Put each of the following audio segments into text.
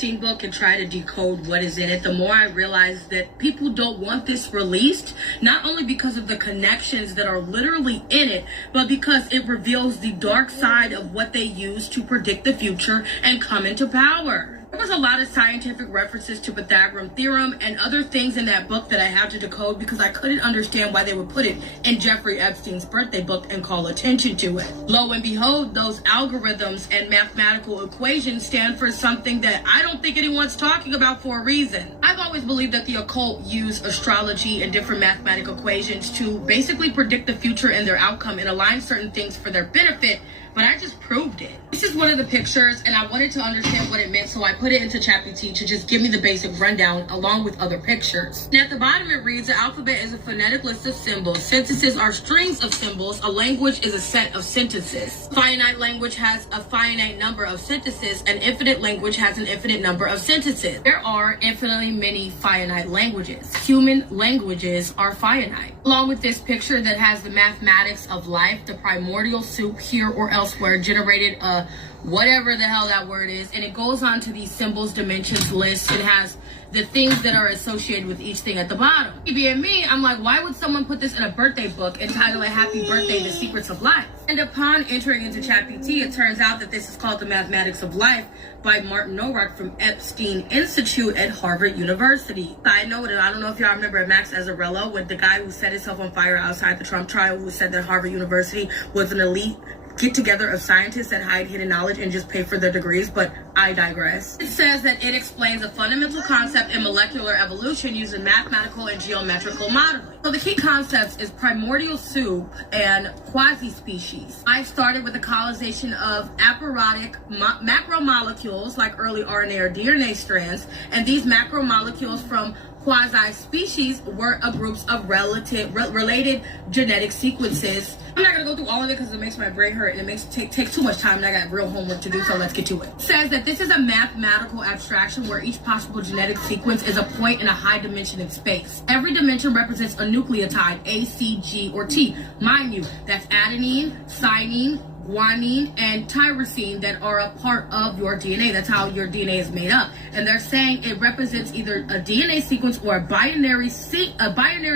Epstein book and try to decode what is in it, the more I realize that people don't want this released, not only because of the connections that are literally in it, but because it reveals the dark side of what they use to predict the future and come into power. There was a lot of scientific references to Pythagorean theorem and other things in that book that I had to decode because I couldn't understand why they would put it in Jeffrey Epstein's birthday book and call attention to it. Lo and behold, those algorithms and mathematical equations stand for something that I don't think anyone's talking about for a reason. I've always believed that the occult use astrology and different mathematical equations to basically predict the future and their outcome and align certain things for their benefit, but I just proved it. This is one of the pictures, and I wanted to understand what it meant, so I put it into ChatGPT to just give me the basic rundown along with other pictures. And at the bottom it reads, the alphabet is a phonetic list of symbols. Sentences are strings of symbols. A language is a set of sentences. Finite language has a finite number of sentences. An infinite language has an infinite number of sentences. There are infinitely many finite languages. Human languages are finite. Along with this picture that has the mathematics of life, the primordial soup here or elsewhere generated a whatever the hell that word is, and it goes on to these symbols, dimensions, lists. It has the things that are associated with each thing at the bottom. Me being me, I'm like, why would someone put this in a birthday book entitled Happy Birthday, The Secrets of Life? And upon entering into ChatGPT, it turns out that this is called The Mathematics of Life by Martin Nowak from Epstein Institute at Harvard University. Side note, and I don't know if y'all remember Max Azzarello, with the guy who set himself on fire outside the Trump trial, who said that Harvard University was an elite get together of scientists that hide hidden knowledge and just pay for their degrees, but I digress. It says that it explains a fundamental concept in molecular evolution using mathematical and geometrical modeling. So the key concepts is primordial soup and quasi-species. I started with the colonization of aperiodic macromolecules like early RNA or DNA strands, and these macromolecules from quasi-species were a groups of related genetic sequences. I'm not gonna go through all of it because it makes my brain hurt and it takes too much time, and I got real homework to do, so let's get to it. It says that this is a mathematical abstraction where each possible genetic sequence is a point in a high dimension in space. Every dimension represents a nucleotide, A, C, G, or T. Mind you, that's adenine, thymine, guanine, and tyrosine that are a part of your DNA. That's how your DNA is made up. And they're saying it represents either a DNA sequence or a binary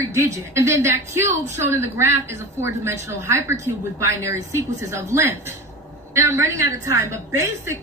digit. And then that cube shown in the graph is a four-dimensional hypercube with binary sequences of length. And I'm running out of time, but basic